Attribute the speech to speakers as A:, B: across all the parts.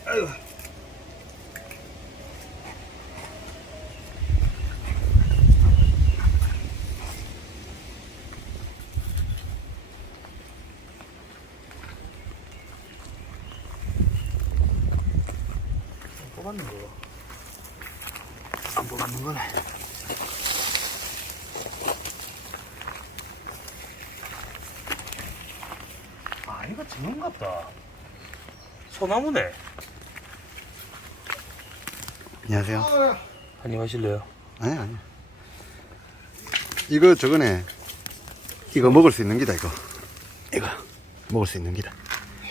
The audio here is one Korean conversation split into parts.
A: 아유. 뽑았는 거야. 안 뽑았는 거네. 아, 이거 지금 같다. 소나무네.
B: 안녕하세요.
A: 안녕하실래요?
B: 아니. 이거 저거네. 이거 먹을 수 있는 기다, 이거. 이거. 먹을 수 있는 기다.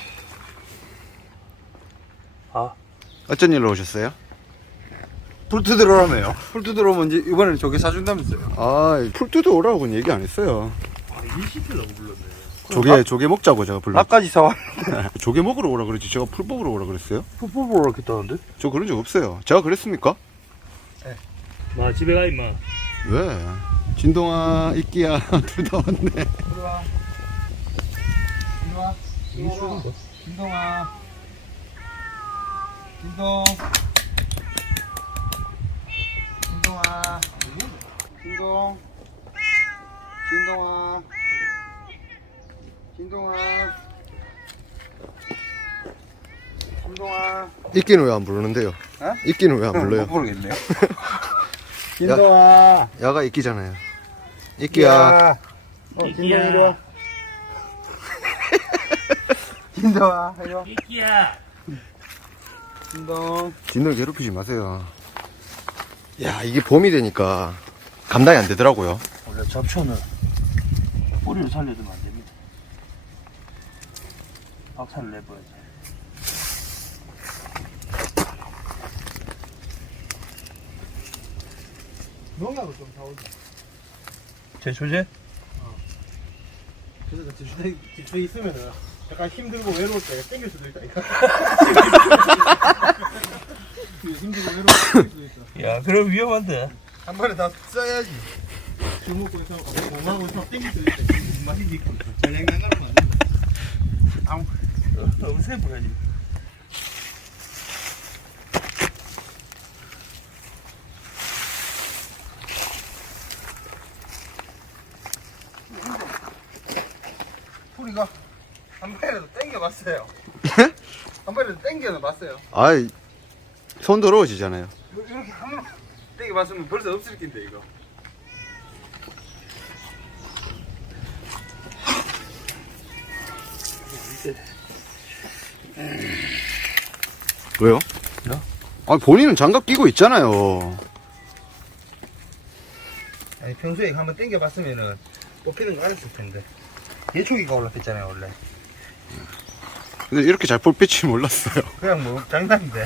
A: 아,
B: 어쩐 일로 오셨어요?
C: 풀트 들어오라며요. 풀트 들어오면 이제 이번에는 저게 사준다면서요.
B: 아, 풀트도 오라고는 얘기 안 했어요.
A: 아, 일 시키려고 불렀네.
B: 조개 먹자고 제가 불렀.
C: 나까지 사와.
B: 조개 먹으러 오라 그랬지. 제가 풀 뽑으러 오라 그랬어요?
A: 풋볼 보러 갔다는데?
B: 저 그런 적 없어요. 제가 그랬습니까?
A: 마, 집에 가, 임마.
B: 왜? 진동아, 이끼야, 둘 다 왔네.
C: 이리 와. 이리 와.
A: 이게 싫은가?
C: 진동아. 진동. 진동아. 진동. 진동아. 진동아. 진동아.
B: 이끼는 왜 안 부르는데요?
C: 어?
B: 이끼는 왜 안 불러요?
C: 못 모르겠네요. 진동아.
B: 야가 이끼잖아요. 이끼야.
C: 진동 이리 와. 진동아. 이리 와.
A: 이끼야!
C: 진동.
B: 진동 괴롭히지 마세요. 야, 이게 봄이 되니까 감당이 안 되더라고요.
A: 원래 잡초는 뿌리를 살려두면 안 됩니다. 박살을 내버려야지.
C: 농약을 좀 사오자.
A: 제초제?
C: 그래서 집에 있으면은 약간 힘들고 외로울 때 땡길 수도 있다. 힘들고 외로울 때 땡길 수도 있어.
A: 야, 그럼 위험한데.
C: 한 번에 다 써야지. 술 먹고 있어, 공하고 있어, 땡길 수도 있다. 무슨 맛인지 있고. 저녁 나가면 안 돼. 아무.
A: 너무 세부야지.
C: 우리가 한 번이라도 땡겨봤어요. 한 번이라도 땡겨는 봤어요.
B: 아이, 손 더러워지잖아요.
C: 이렇게 한 번 땡겨봤으면 벌써 없을 텐데 이거.
B: 왜요?
A: 나?
B: 아, 본인은 장갑 끼고 있잖아요.
C: 아니 평소에 한번 땡겨봤으면은 뽑히는 거 알았을 텐데. 예초기가 올라왔잖아요 원래.
B: 근데 이렇게 잘 볼빛이 몰랐어요.
C: 그냥 뭐 장난인데.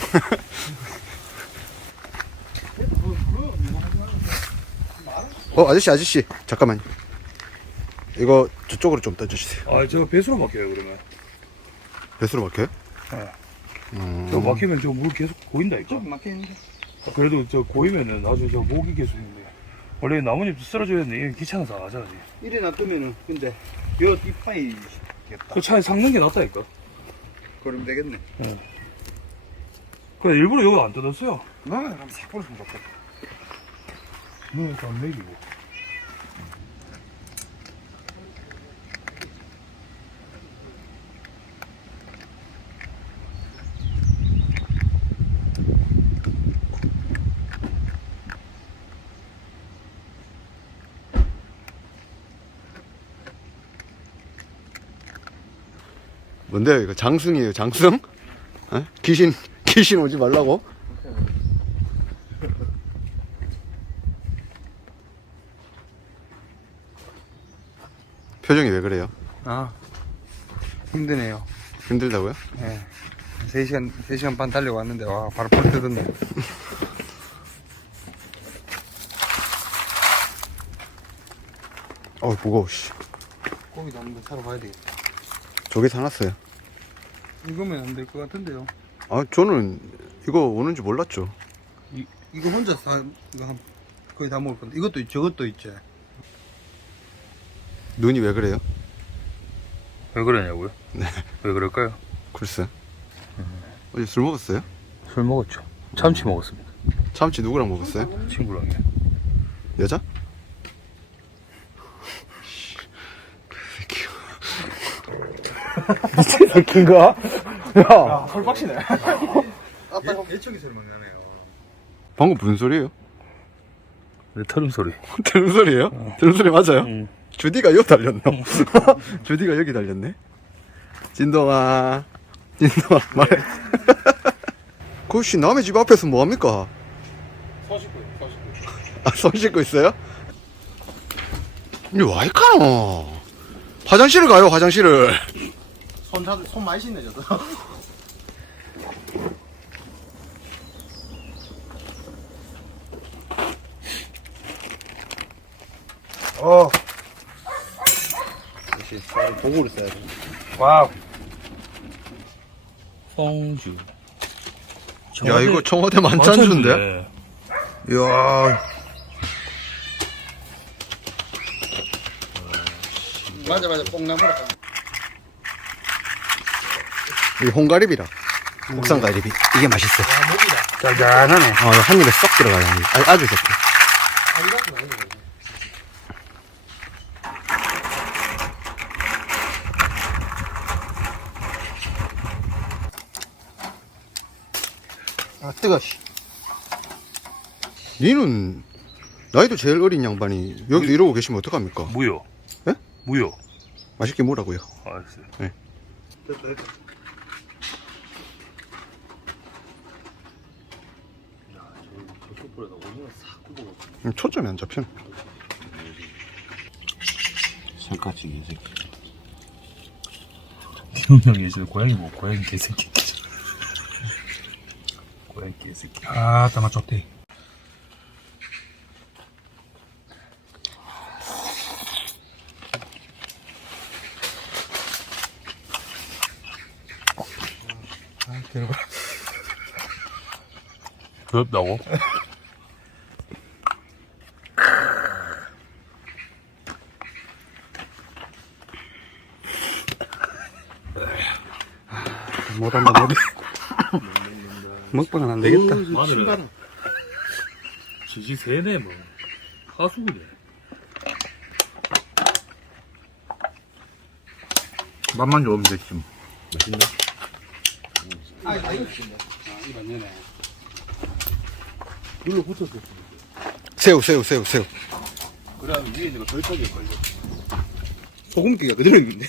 B: 아저씨, 잠깐만요. 이거 저쪽으로 좀 떠주세요.
A: 아, 저거 배수로 막혀요, 그러면.
B: 배수로 막혀요?
A: 네.
B: 음.
A: 저 막히면 저 물 계속 고인다니까.
C: 좀 막히는데.
A: 그래도 저 고이면은 아주 저 목이 계속 있는데. 원래 나뭇잎 쓰러져야 되는데 이게 귀찮아서 안 하잖아.
C: 이래 놔두면은 근데 요 뒷파이 겠다.
A: 그 차에 삭는 게 낫다니까.
C: 그러면 되겠네.
A: 그래, 일부러 여기 안 뜯었어요.
C: 나는 그럼 싹 뿌렸으면 좋겠다.
A: 너무 안 먹이고.
B: 뭔데요, 이거? 장승이에요, 장승? 어? 귀신 오지 말라고? 표정이 왜 그래요?
C: 아 힘드네요.
B: 힘들다고요?
C: 예. 3시간 반 달려왔는데 와 바로 펄 뜯었네.
B: 무거워, 씨.
C: 고기도 한번 사러 가야 되겠다.
B: 저기 사놨어요.
C: 이거면 안 될 것 같은데요.
B: 아, 저는 이거 오는지 몰랐죠.
C: 이거 혼자 다 이거 거의 다 먹을 건데 이것도 저것도 있지.
B: 눈이 왜 그래요?
A: 왜 그러냐고요?
B: 네.
A: 왜 그럴까요?
B: 글쎄. 어제 술 먹었어요?
A: 술 먹었죠. 참치 먹었습니다.
B: 참치 누구랑 먹었어요?
A: 친구랑요.
B: 여자?
A: 미친 새끼인가? 야.
C: 헐박시네. 애초기 소리만 나네요.
B: 방금 무슨 소리예요?
A: 내 털음 소리.
B: 들은 소리예요? 들은 소리 맞아요?
A: 응.
B: 주디가 여기 달렸노. 주디가 여기 달렸네. 진동아 말해. 그씨 남의 집 앞에서 뭐합니까?
C: 서식구요.
B: 아, 손 씻고 있어요? 이리 와 있카노. 화장실을 가요, 화장실을.
C: 손 많이 씻네 저도. 역시 도구를 써야 돼.
A: 와우. 퐁주.
B: 야, 이거 청와대 만찬주인데? 이야.
C: 맞아 뽕나무라.
B: 이 홍가리비라. 국산가리비. 이게 맛있어.
A: 짜잔하네.
B: 한 입에 쏙 들어가요. 아주 좋고.
C: 아 뜨거. 씨.
B: 니는 나이도 제일 어린 양반이 여기서 이러고 계시면 어떡합니까?
A: 무효.
B: 예?
A: 무효.
B: 맛있게 먹으라고요.
A: 알았어요.
B: 네.
C: 됐다.
A: 저쪽보다 오징어 싹 굽어.
B: 초점이 안 잡혀.
C: 손가락이 이 새끼.
A: 기훈 형이 예전에 고양이 보고 고양이 개새끼. 고양이 개새끼.
C: 아, 따마 좋대. 아, 괴로워.
A: 그렇다고?
B: 못한다, 못해. 먹방은 안 되겠다.
A: 마늘은 지지 세네 뭐. 하수구네.
B: 맛만 좋으면 되지.
A: 맛있네.
C: 아, 이거 맞네.
A: 눌러 붙였어.
B: 새우.
A: 그러면 위에 있는 거 덜떡일 걸요.
C: 소금기가 그대로 있는데.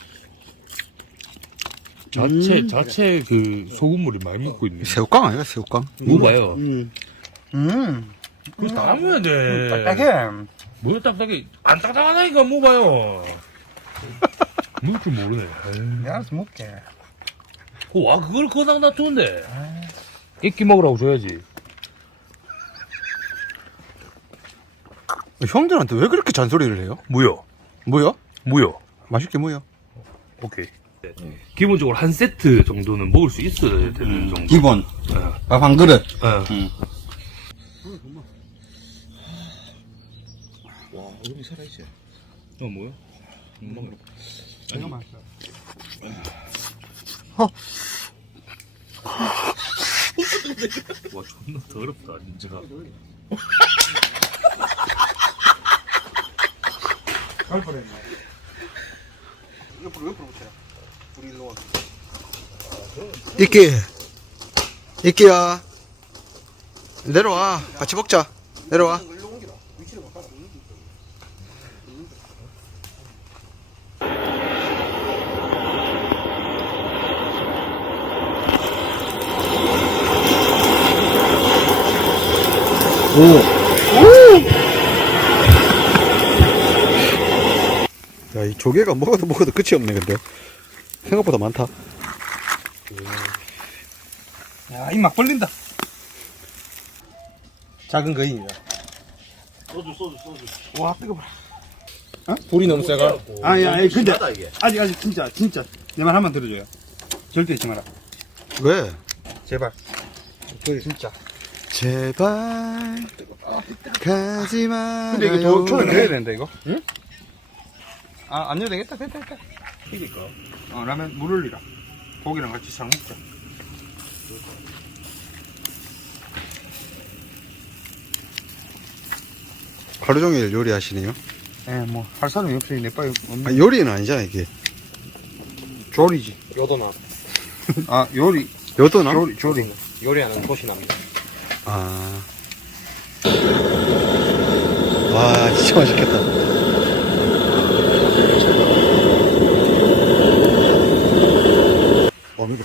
A: 자체 그 소금물이 많이 묻고 있네.
B: 새우깡 아니야, 새우깡?
A: 먹어봐요.
C: 그거
A: 다 먹어야 돼.
C: 딱딱해.
A: 뭐 딱딱해. 안 딱딱하다니까 먹어봐요. 먹을 줄 모르네. 에이.
C: 내가 알아서 먹게.
A: 와, 그걸 거당 놔두는데. 익기 먹으라고 줘야지.
B: 형들한테 왜 그렇게 잔소리를 해요?
A: 무효.
B: 뭐야?
A: 무효.
B: 맛있게 뭐야?
A: 오케이. 기본적으로 한 세트 정도는 먹을 수 있어야 되는 정도.
C: 기본.
A: 예.
C: 밥 한 그릇.
A: 예.
C: 와, 얼음이 살아있어.
A: 뭐야?
C: 이거 맛있어.
A: 와, 존나 더럽다, 진짜.
C: 갈 뻔했네. 옆으로 붙여. 우리 일로 와.
B: 이끼야. 내려와. 같이 먹자. 내려와. 야, 이 조개가 먹어도 끝이 없네, 근데. 생각보다 많다.
C: 야, 입 막 벌린다. 작은 거인이다.
A: 소주.
C: 와, 뜨거워. 어? 불이 너무 세가? 아니, 근데, 아직, 진짜. 내 말 한번 들어줘요. 절대 잊지 마라.
B: 왜?
C: 제발. 진짜.
B: 제발 가지 마.
C: 근데 이거 초를 넣어야 된다, 이거? 응? 아, 안 넣어도 되겠다. 됐다.
A: 그니까.
C: 라면 물 올리라. 고기랑 같이 싹 먹자.
B: 하루 종일 요리하시네요.
C: 예, 뭐, 할 사람이 없으니 내 빨리 없는.
B: 아, 요리는 아니잖아, 이게.
C: 조리지.
D: 요도남.
C: 아, 요리.
B: 요도나?
C: 조리.
D: 요리하는 도시남이다.
B: 아. 와, 진짜 맛있겠다.
C: 어미들.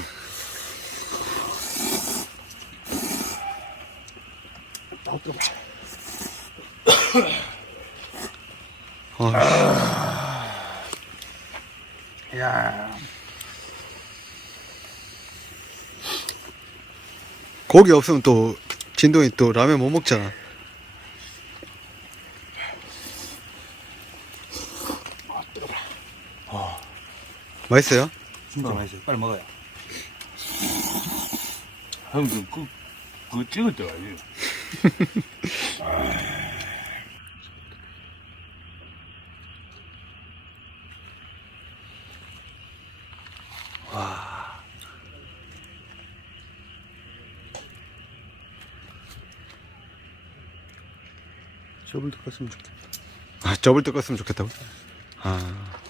C: 야,
B: 고기 없으면 또, 진동이 또 라면 못 먹잖아. 맛있어요?
C: 진짜 맛있어요. 빨리 먹어요.
A: 형, 그거 찍을 때가 아니에요.
C: 저불 더 껐으면 좋겠다.
B: 아, 접을 뜯었으면 좋겠다고? 아.